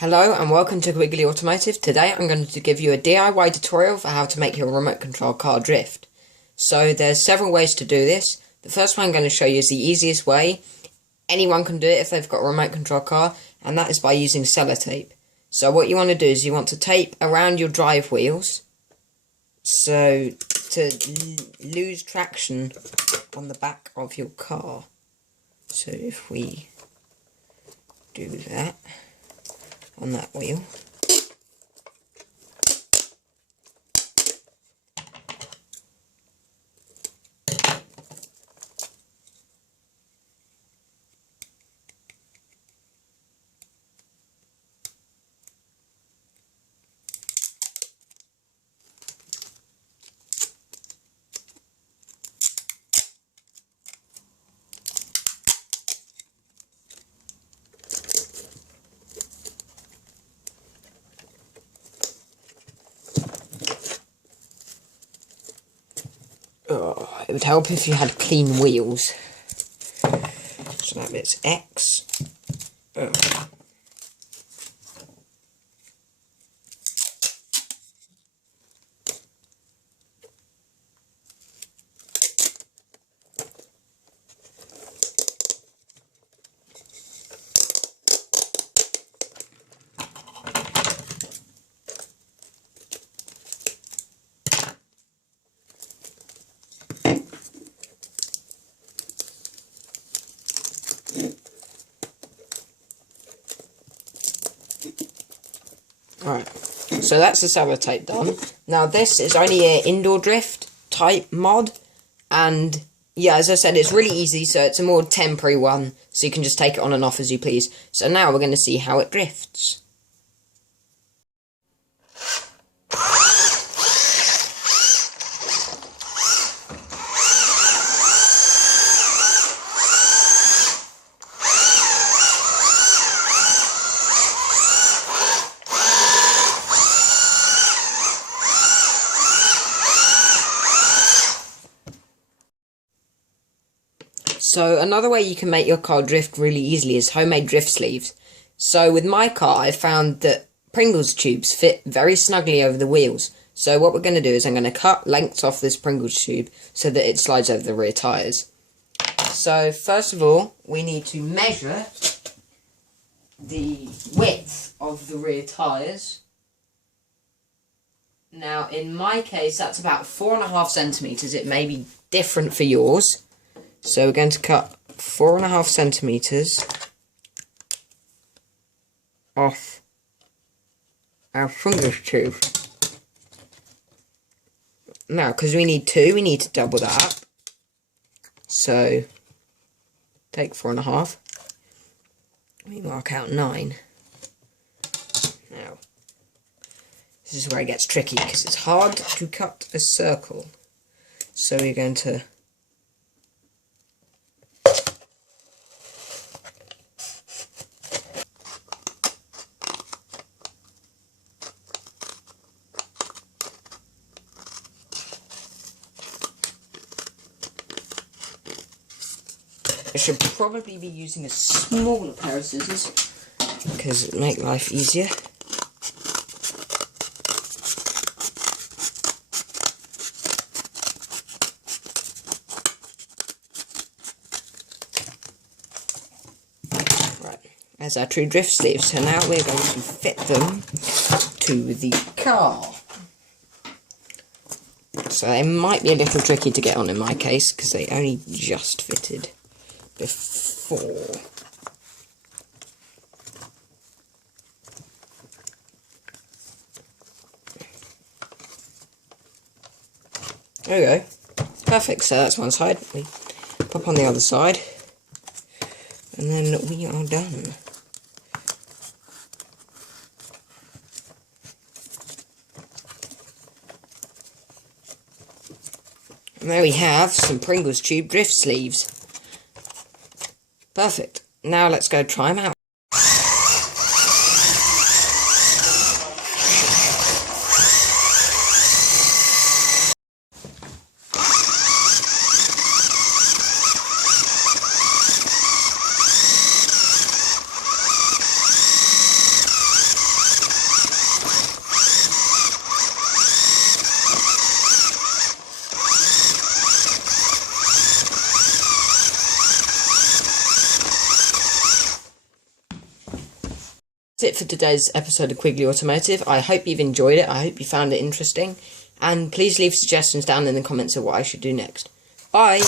Hello and welcome to Wiggly Automotive. Today I'm going to give you a DIY tutorial for how to make your remote control car drift. So there's several ways to do this. The first one I'm going to show you is the easiest way. Anyone can do it if they've got a remote control car, and that is by using sellotape. So what you want to do is you want to tape around your drive wheels so to lose traction on the back of your car. So if we do that on that wheel. Oh, it would help if you had clean wheels. So that bit's X. Oh. Alright, so that's the sellotape done. Now this is only an indoor drift type mod, and yeah, as I said, it's really easy, so it's a more temporary one, so you can just take it on and off as you please. So now we're going to see how it drifts. So another way you can make your car drift really easily is homemade drift sleeves. So with my car, I found that Pringles tubes fit very snugly over the wheels. So what we're going to do is I'm going to cut lengths off this Pringles tube so that it slides over the rear tyres. So first of all, we need to measure the width of the rear tyres. Now in my case, that's about 4.5 centimetres. It may be different for yours. So we're going to cut 4.5 centimetres off our Pringles tube. Now, because we need two, we need to double that up. So, take 4.5. We mark out 9. Now, this is where it gets tricky, because it's hard to cut a circle. So we're going to I should probably be using a smaller pair of scissors because it make life easier. Right, there's our true drift sleeves. So now we're going to fit them to the car. So they might be a little tricky to get on in my case because they only just fitted before. There we go. Perfect. So that's one side. We pop on the other side. And then we are done. And there we have some Pringles tube drift sleeves. Perfect. Now let's go try them out. That's it for today's episode of Quigley Automotive. I hope you've enjoyed it. I hope you found it interesting. And please leave suggestions down in the comments of what I should do next. Bye!